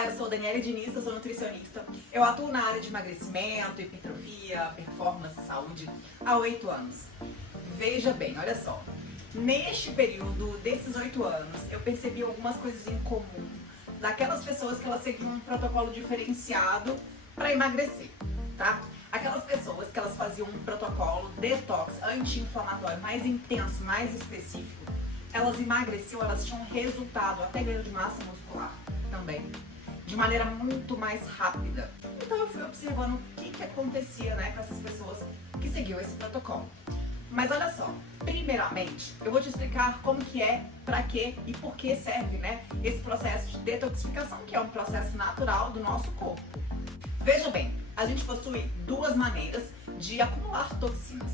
Olá, eu sou Daniela Diniz, eu sou nutricionista. Eu atuo na área de emagrecimento, hipertrofia, performance e saúde há 8 anos. Veja bem, olha só. Neste período desses 8 anos, eu percebi algumas coisas em comum daquelas pessoas que elas seguiam um protocolo diferenciado para emagrecer, tá? Aquelas pessoas que elas faziam um protocolo detox anti-inflamatório mais intenso, mais específico, elas emagreciam, elas tinham resultado, até ganho de massa muscular também, de maneira muito mais rápida. Então eu fui observando o que acontecia, né, com essas pessoas que seguiam esse protocolo. Mas olha só, primeiramente, eu vou te explicar como que é, pra quê e por que serve, né, esse processo de detoxificação, que é um processo natural do nosso corpo. Veja bem, a gente possui duas maneiras de acumular toxinas.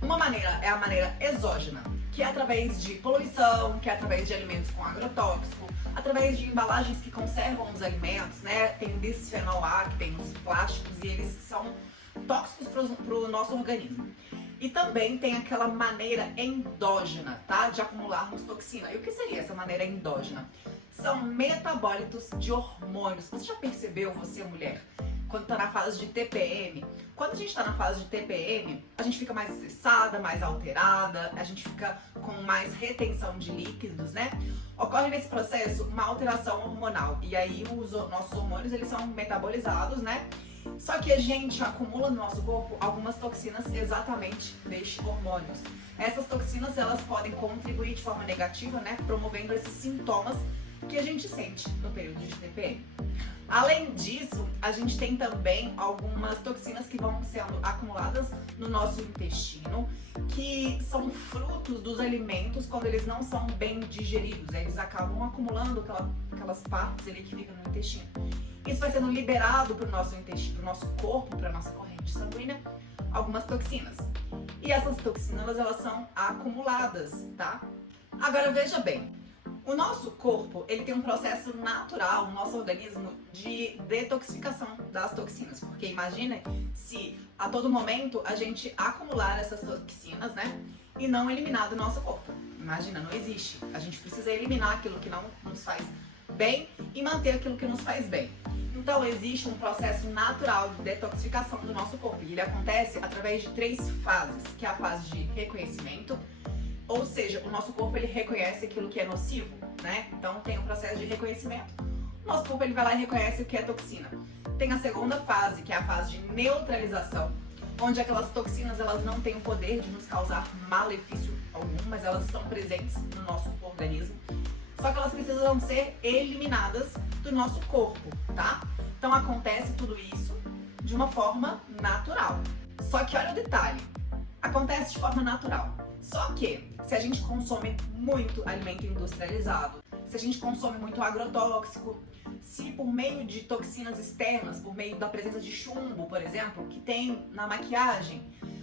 Uma maneira é a maneira exógena, que é através de poluição, que é através de alimentos com agrotóxico, através de embalagens que conservam os alimentos, né? Tem o bisfenol A, que tem os plásticos, e eles são tóxicos para o nosso organismo. E também tem aquela maneira endógena, tá? De acumularmos toxina. E o que seria essa maneira endógena? São metabólitos de hormônios. Você já percebeu, você mulher, quando está na fase de TPM? Quando a gente está na fase de TPM, a gente fica mais estressada, mais alterada, a gente fica com mais retenção de líquidos, né? Ocorre nesse processo uma alteração hormonal. E aí os nossos hormônios, eles são metabolizados, né? Só que a gente acumula no nosso corpo algumas toxinas exatamente destes hormônios. Essas toxinas, elas podem contribuir de forma negativa, né? Promovendo esses sintomas que a gente sente no período de TPM. Além disso, a gente tem também algumas toxinas que vão sendo acumuladas no nosso intestino, que são frutos dos alimentos quando eles não são bem digeridos. Eles acabam acumulando aquelas partes ali que ficam no intestino. Isso vai sendo liberado para o nosso intestino, para o nosso corpo, para a nossa corrente sanguínea, algumas toxinas. E essas toxinas, elas são acumuladas, tá? Agora veja bem. O nosso corpo, ele tem um processo natural, o nosso organismo, de detoxificação das toxinas. Porque imagina se a todo momento a gente acumular essas toxinas, né? E não eliminar do nosso corpo. Imagina, não existe. A gente precisa eliminar aquilo que não nos faz bem e manter aquilo que nos faz bem. Então existe um processo natural de detoxificação do nosso corpo. E ele acontece através de 3 fases, que é a fase de reconhecimento. Ou seja, o nosso corpo, ele reconhece aquilo que é nocivo, né? Então tem um processo de reconhecimento. O nosso corpo, ele vai lá e reconhece o que é toxina. Tem a segunda fase, que é a fase de neutralização, onde aquelas toxinas, elas não têm o poder de nos causar malefício algum, mas elas estão presentes no nosso organismo. Só que elas precisam ser eliminadas do nosso corpo, tá? Então acontece tudo isso de uma forma natural. Só que olha o detalhe, acontece de forma natural. Só que, se a gente consome muito alimento industrializado, se a gente consome muito agrotóxico, se por meio de toxinas externas, por meio da presença de chumbo, por exemplo, que tem na maquiagem,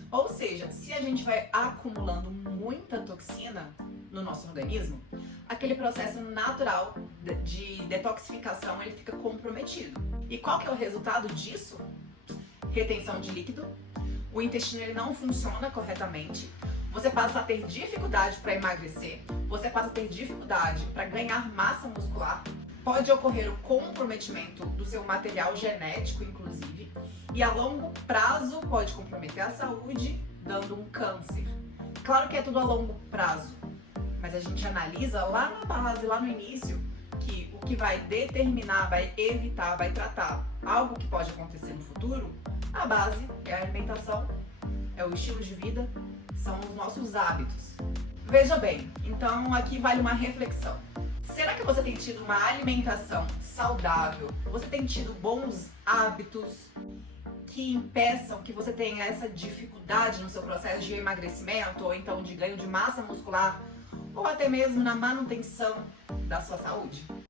ou seja, se a gente vai acumulando muita toxina no nosso organismo, aquele processo natural de detoxificação, ele fica comprometido. E qual que é o resultado disso? Retenção de líquido, o intestino, ele não funciona corretamente, você passa a ter dificuldade para emagrecer, você passa a ter dificuldade para ganhar massa muscular, pode ocorrer o comprometimento do seu material genético, inclusive, e a longo prazo pode comprometer a saúde, dando um câncer. Claro que é tudo a longo prazo, mas a gente analisa lá na base, lá no início, que o que vai determinar, vai evitar, vai tratar algo que pode acontecer no futuro, a base é a alimentação, é o estilo de vida, são os nossos hábitos. Veja bem, então aqui vale uma reflexão. Será que você tem tido uma alimentação saudável? Você tem tido bons hábitos que impeçam que você tenha essa dificuldade no seu processo de emagrecimento, ou então de ganho de massa muscular, ou até mesmo na manutenção da sua saúde?